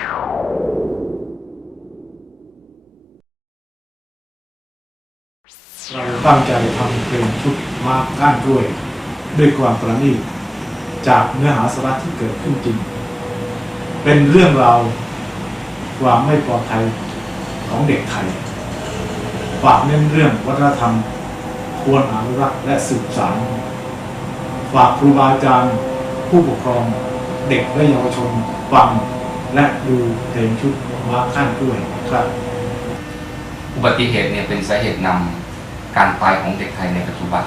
เราตั้งใจทำเพลงชุดมาก้านกล้วย ด้วยความประณีตจากเนื้อหาสาระที่เกิดขึ้นจริง เป็นเรื่องราวความไม่ปลอดภัยของเด็กไทยฝากเน้นเรื่องวัฒนธรรม ควรอนุรักษ์และสืบสานฝากครูบาอาจารย์ผู้ปกครองเด็กและเยาวชนฟัง และดูเพลงชุดมาก้นกล้วยครับ อุบัติเหตุเนี่ยเป็นสาเหตุนำการตายของเด็กไทยในปัจจุบัน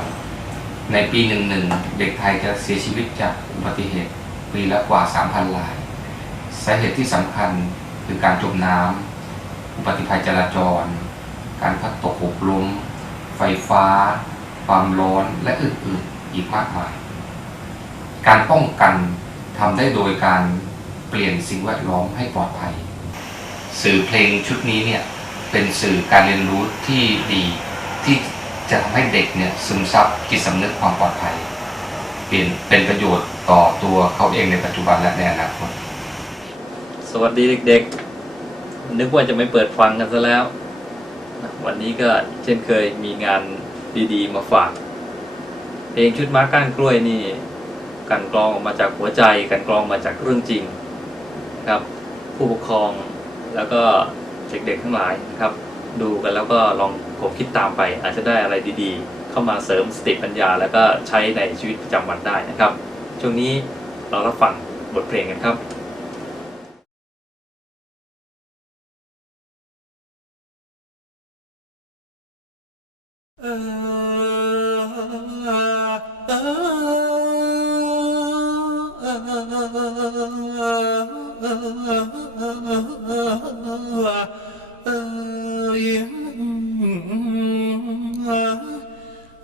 ในปีหนึ่งหนึ่งเด็กไทยจะเสียชีวิตจากอุบัติเหตุปีละกว่า 3,000ราย สาเหตุที่สำคัญคือการจมน้ำอุบัติภัยจราจร การพัดตกหกล้ม ไฟฟ้า ความร้อนและอื่นๆอีกมากมาย การป้องกันทำได้โดยการ ปลี่ยนสิ่งแวดล้อมให้ปลอดภัย สื่อเพลงชุดนี้เนี่ยเป็นสื่อการเรียนรู้ที่ดีที่จะทำให้เด็กเนี่ยซึมซับจิตสำนึกความปลอดภัย เปลี่ยนเป็นประโยชน์ต่อตัวเขาเองในปัจจุบันและในอนาคตสวัสดีเด็กๆ นึกว่าจะไม่เปิดฟังกันซะแล้ว วันนี้ก็เช่นเคยมีงานดีๆ มาฝาก เพลงชุดม้าก้านกล้วยนี่ กันกรองออกมาจากหัวใจ กันกรองมาจากเรื่องจริง นะครับ ผู้ปกครองแล้วก็เด็กๆทั้งหลายนะครับ ดูกันแล้วก็ลองคบคิดตามไป อาจจะได้อะไรดีๆ เข้ามาเสริมสติปัญญา แล้วก็ใช้ในชีวิตประจำวันได้นะครับ ช่วงนี้เรารับฟังบทเพลงกันครับ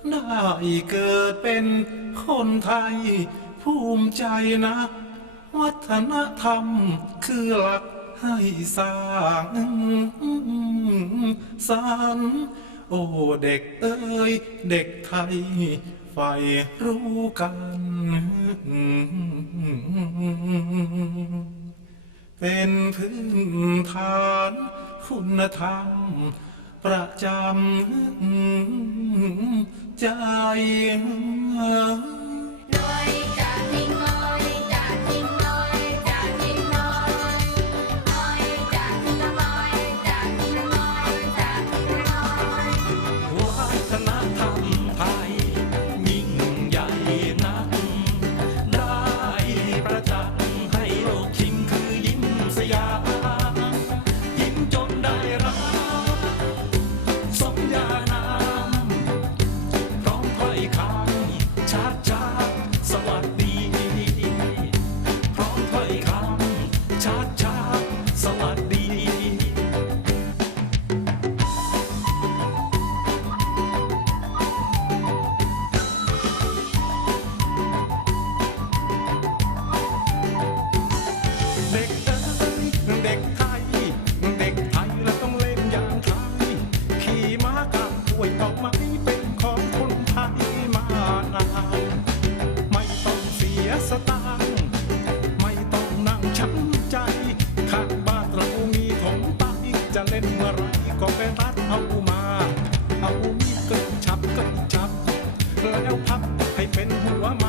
ได้เกิดเป็นคนไทย ภูมิใจนะ วัฒนธรรมคือหลักให้สร้างสรรโอ้เด็กเอ้ย เด็กไทยใฝ่รู้กัน เป็นพื้นฐานคุณธรรม ประจำใจน้อยจะทิ้งลอย ก็ไปรัดเอามา เอามีดกระชับกระชับ แล้วพับให้เป็นหัวมา